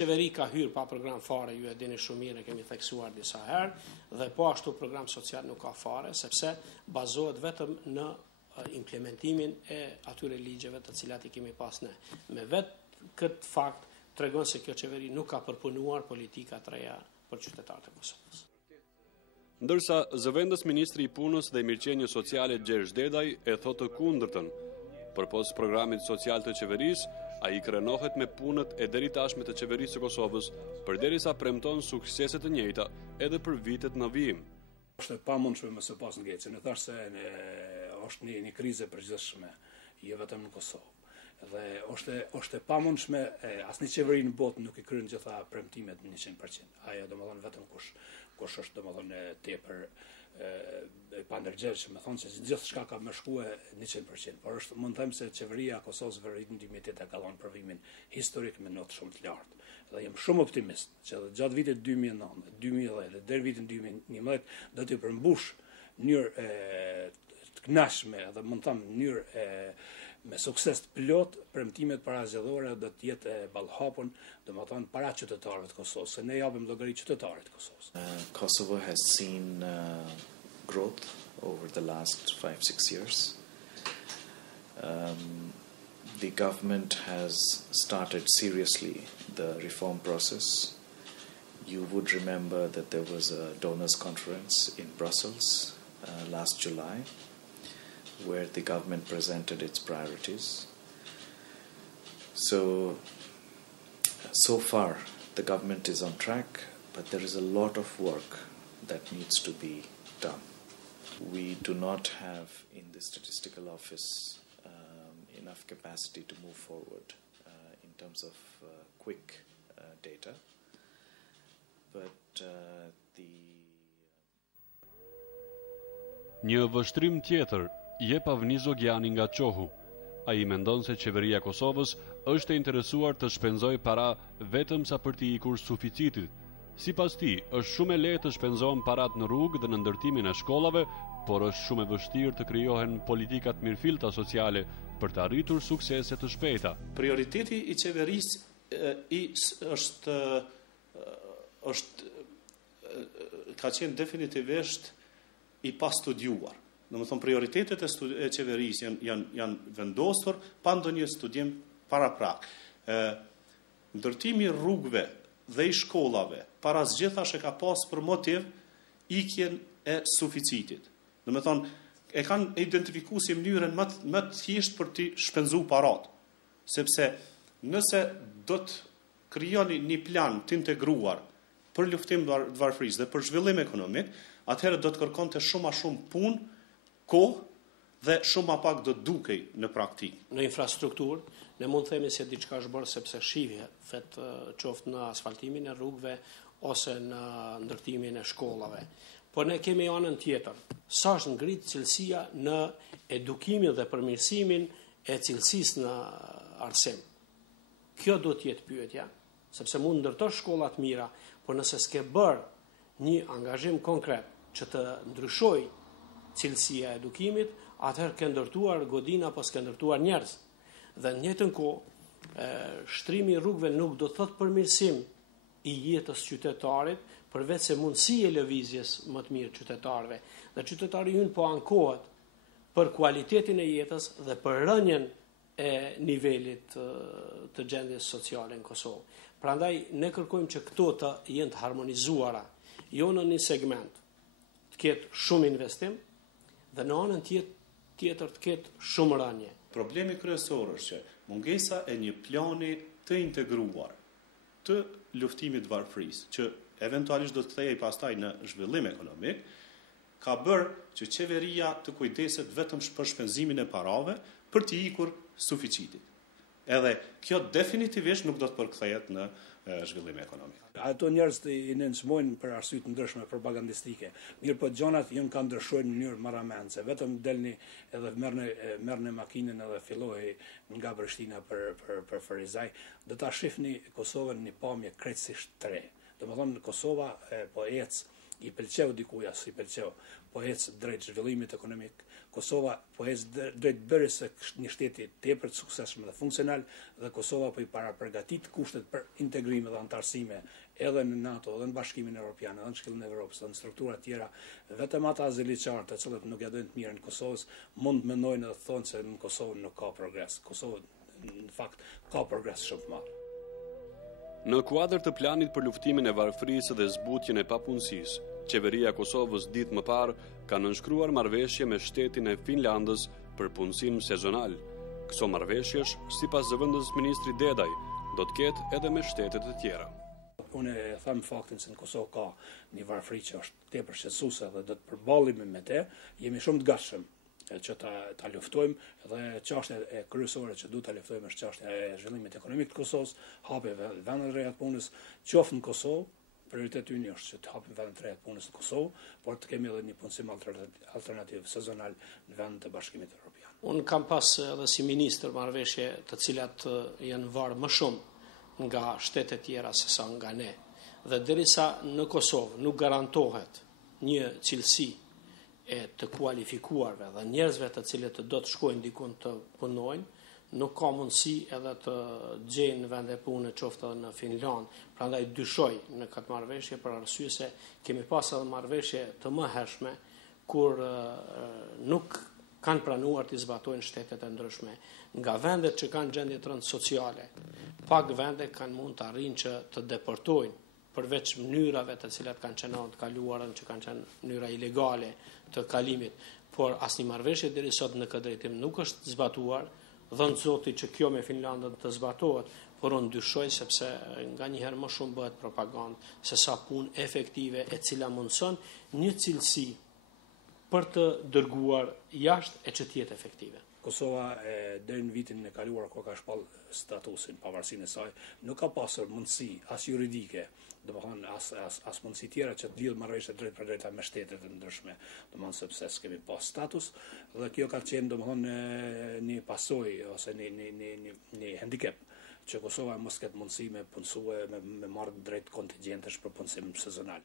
Qeveri ka hyrë pa program fare, ju e dini shumë mirë, kemi theksuar disa herë, dhe po ashtu program social nuk ka fare, sepse bazohet vetëm në implementimin e atyre ligjeve të cilat i kemi pas ne. Me vetë këtë fakt tregon se kjo qeveri nuk ka përpunuar politika të reja për qytetarët e Kosovës. Ndërsa zëvendës ministri i punës dhe i mirëqenies sociale Gjergj Dedaj e thotë të kundërtën. Përpos programit social të qeverisë, ai krenohet me punët e deri tashme të qeverisë së Kosovës, përderisa premton suksese të njëjta edhe për vitet në vijim. Është e pamundshme më së pas ngecën, e thash se është një krizë e përgjithshme, jo vetëm në Kosovë. Dhe është e pamundshme, asnjë qeveri në botë nuk i kryen gjitha premtimet në 100%. Ajo domethënë vetëm kush është domethënë tepër e pandërgjegjshëm, më thonë se gjithçka ka më shkuar 100%, por mund të them se qeveria e Kosovës në vitin 2008 ka dhënë provimin historik me notë shumë të lartë. Dhe jam shumë optimist që gjatë vitit 2009, 2010 dhe deri vitin 2011 do të përmbush në mënyrë të kënaqshme dhe mund të them në mënyrë me sukses të plot, premtimet parazgjedhore do të jetë ballhapur, domethënë para qytetarëve të Kosovës, se ne japim llogari qytetarëve të Kosovës. Kosovo has seen growth over the last 5-6 years. The government has started seriously the reform process. You would remember that there was a donors conference in Brussels last July, where the government presented its priorities. So far, the government is on track, but there is a lot of work that needs to be done. We do not have in the statistical office enough capacity to move forward in terms of quick data, but Një vështrim tjetër jep Avni Zogjani nga Qohu. Ai mendon se qeveria e Kosovës është e interesuar të shpenzojë para vetëm sa për të ikur suficitit. Sipas tij, është shumë e lehtë të shpenzohen parat në rrugë dhe në ndërtimin e shkollave, por është shumë e vështirë të krijohen politika të mirëfillta sociale për të arritur suksese të shpejta. Prioriteti i qeverisë ka qenë definitivisht i pastudiuar. Domethënë prioritetet e qeverisë janë vendosur pa ndonjë studim paraprak. Ndërtimi i rrugëve dhe i shkollave para zgjedhësh e ka pas për motiv ikjen e suficitit. Domethënë e kanë identifikuar si mënyrën më të thjeshtë për të shpenzuar parat. Sepse nëse do të krijoni një plan të integruar për luftim të varfërisë dhe për zhvillim ekonomik, atëherë do të kërkonte shumë më shumë punë, kohë dhe shumë më pak do të dukej në praktikë. Në infrastrukturë, ne mund të themi se diçka është bërë sepse shihet qoftë në asfaltimin e rrugëve ose në ndërtimin e shkollave. Por ne kemi anën tjetër. Sa është ngrit cilësia në edukimin dhe përmirësimin e cilësisë në arsim. Kjo do të jetë pyetja, sepse mund ndërtosh shkolla të mira, por nëse s'ke bërë një angazhim konkret që të ndryshojë cilësia e edukimit, atëherë ke ndërtuar godina apo s'ke ndërtuar njerëz. Dhe në njëjtën kohë, shtrimi i rrugëve nuk do të thotë përmirësim i jetës qytetarit, përveç se mundësi e lëvizjes më të mirë qytetarëve. Dhe qytetari ynë po ankohet për kualitetin e jetës dhe për rënjen e nivelit të gjendjes sociale në Kosovë. Prandaj ne kërkojmë që këto të jenë të harmonizuara, jo në një segment të ketë shumë investim dhe në anën tjetër të ketë shumë rënje. Problemi kryesor është që mungesa e një plani të integruar të luftimit të varfërisë, që eventualisht do të kthehej pastaj në zhvillim ekonomik, ka bërë që qeveria të kujdeset vetëm për shpenzimin e parave për të ikur suficitit. Edhe kjo definitivisht nuk do të përkthehet në zhvillim ekonomik. Ato njerëz të i nënçmojnë për arsye të ndryshme propagandistike. Mirë, po gjonat janë kanë ndryshuar në mënyrë marramendse. Vetëm delni edhe merrni makinën edhe filloi nga Prishtina për Ferizaj, do ta shihni Kosovën në një pamje krejtësisht të re. Domethënë Kosova po ec i pëlqeu dikuja, si pëlqeu, po ecë drejt zhvillimit ekonomik. Kosova po ecë drejt bërjes së një shteti tepër të suksesshëm dhe funksional, dhe Kosova po i përgatit kushtet për integrim dhe antarësime edhe në NATO, edhe në Bashkimin Evropian, edhe në Këshillin e Evropës, edhe në struktura të tjera. Vetëm ata aziliçarë, të cilët nuk ja dojnë të mirën në Kosovës, mund të mendojnë dhe thonë se në Kosovë nuk ka progres. Kosovë në fakt ka progres shumë të madh. Në kuadër të planit për luftimin e varfërisë dhe zbutjen e papunësisë, qeveria e Kosovës ditë më parë ka nënshkruar marrëveshje me shtetin e Finlandës për punësim sezonal. Këso marrëveshjesh, sipas zëvendës ministri Dedaj, do të ketë edhe me shtetet e tjera. Unë e them faktin se në Kosovë ka një varfëri që është tepër shqetësuese dhe do të përballemi me te, jemi shumë të gatshëm që ta luftojmë, dhe çështja e kryesore që duhet ta luftojmë është çështja e zhvillimit ekonomik të Kosovës, hapje vende të reja të punës, qoftë në Kosovë, prioriteti ynë është që të hapim vende të reja të punës në Kosovë, por të kemi edhe një punësim alternativ sezonal në vendet e Bashkimit Evropian. Unë kam pas edhe si ministër marrëveshje të cilat janë varë më shumë nga shtetet tjera se sa nga ne. Dhe derisa në Kosovë nuk garantohet një cilësi e të kualifikuarve dhe njerëzve të cilët do të shkojnë dikun të punojnë, nuk ka mundësi edhe të gjejnë vende pune qoftë në Finland. Prandaj dyshoj në këtë marrëveshje për arsye se kemi pas edhe marrëveshje të mëhershme kur nuk kanë pranuar të zbatojnë shtetet e ndryshme. Nga vendet që kanë gjendje të rëndë sociale, pak vende kanë mund të arrijnë që të deportojnë, përveç mënyrave të cilat kanë qenë të kaluarën, që kanë qenë mënyra ilegale të kalimit, por asnjë marrëveshje deri sot në këtë drejtim nuk është zbatuar, dhënë Zoti që kjo me Finlandën të zbatohet, por unë dyshoj sepse nganjëherë më shumë bëhet propagandë se sa punë efektive e cila mundson një cilësi për të dërguar jashtë e që tjetë efektive. Kosova deri në vitin e kaluar kur ka shpall statusin, pavarësinë e saj, nuk ka pasur mundësi as juridike, domethënë as mundësi tjera që të lidh marrëveshje drejt për drejta me shtetet e ndryshme, domethënë sepse s'kemi pas status, dhe kjo ka qenë domethënë një pasojë ose një handicap që Kosova mos ketë mundësi me punësue, me marrë drejt kontingjentesh për punësim sezonal.